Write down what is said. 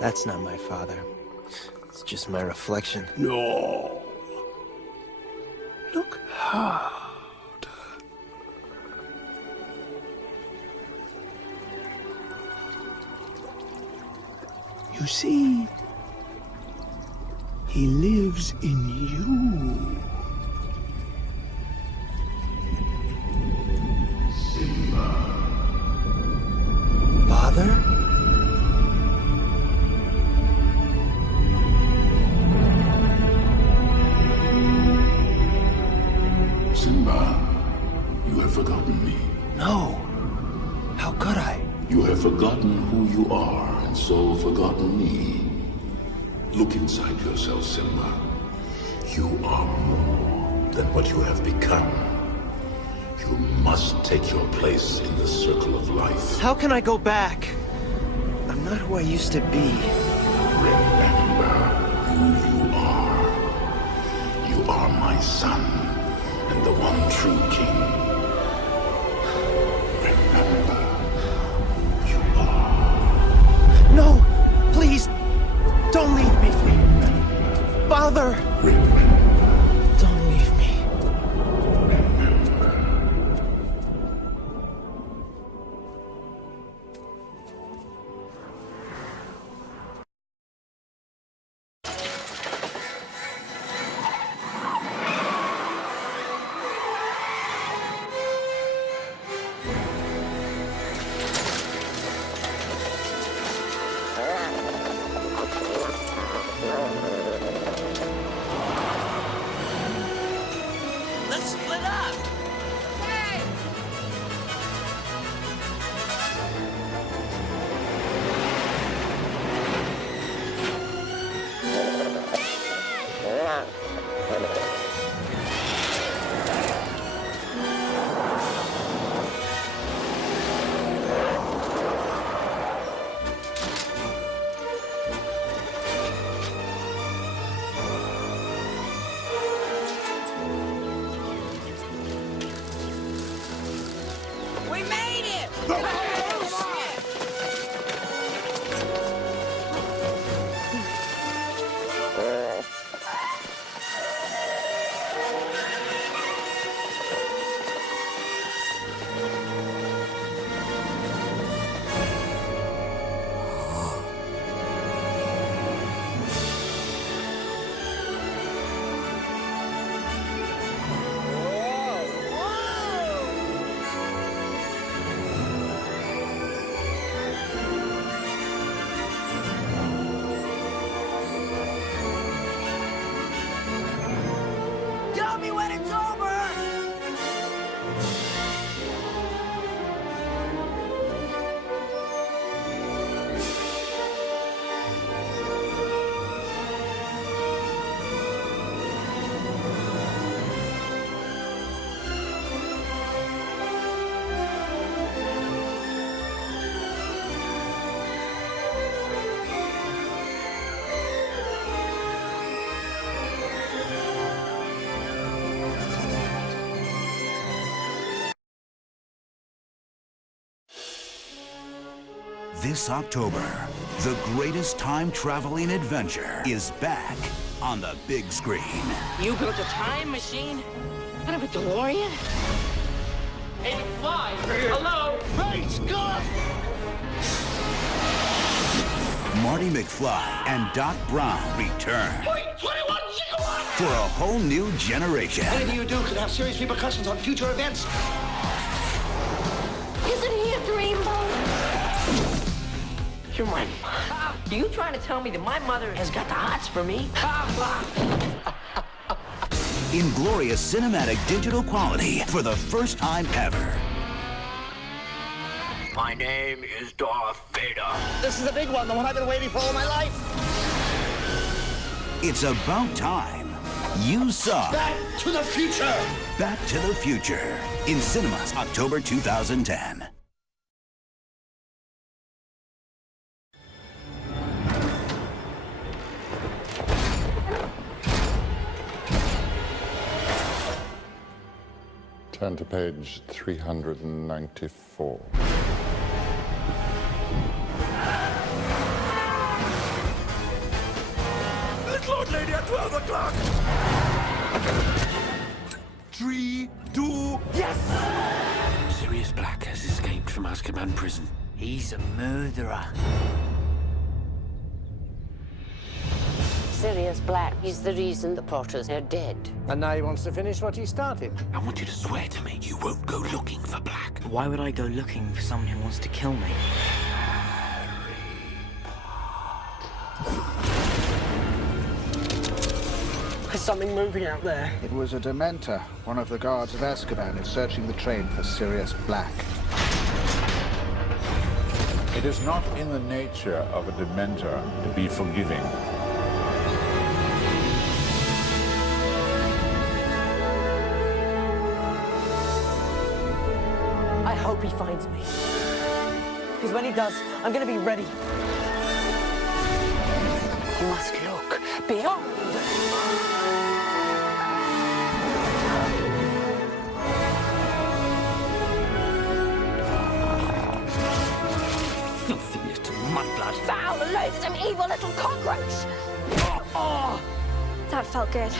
That's not my father. It's just my reflection. No. Look hard. You see, he lives in you. Father? Simba, you have forgotten me. No. How could I? You have forgotten who you are, and so forgotten me. Look inside yourself, Simba. You are more than what you have become. You must take your place in the circle of life. How can I go back? I'm not who I used to be. Remember who you are. You are my son, and the one true king. Remember who you are. No! Please! Don't leave me! Father! Don't leave me. Let's split up! Hey! We made it! Tell me when it's over! This October, the greatest time-traveling adventure is back on the big screen. You built a time machine? Out of a DeLorean? 85! Hello? Hey, Scott! Marty McFly and Doc Brown return Wait, 21 gigawatts! for a whole new generation. Anything you do could have serious repercussions on future events. Isn't he a dreamboat? You're my mom. Are you trying to tell me that my mother has got the hots for me? In glorious cinematic digital quality for the first time ever. My name is Darth Vader. This is a big one, the one I've been waiting for all my life. It's about time you saw Back to the future. Back to the Future in cinemas October 2010. Turn to page 394. old lady at 12 o'clock! 3, 2... Yes! Sirius Black has escaped from Azkaban prison. He's a murderer. Sirius Black is the reason the Potters are dead. And now he wants to finish what he started. I want you to swear to me you won't go looking for Black. Why would I go looking for someone who wants to kill me? There's something moving out there. It was a Dementor. One of the guards of Azkaban is searching the train for Sirius Black. It is not in the nature of a Dementor to be forgiving. I hope he finds me. Because when he does, I'm going to be ready. You must look beyond. Filthy little mudblood. Foul, loathsome, evil little cockroach! Oh! That felt good.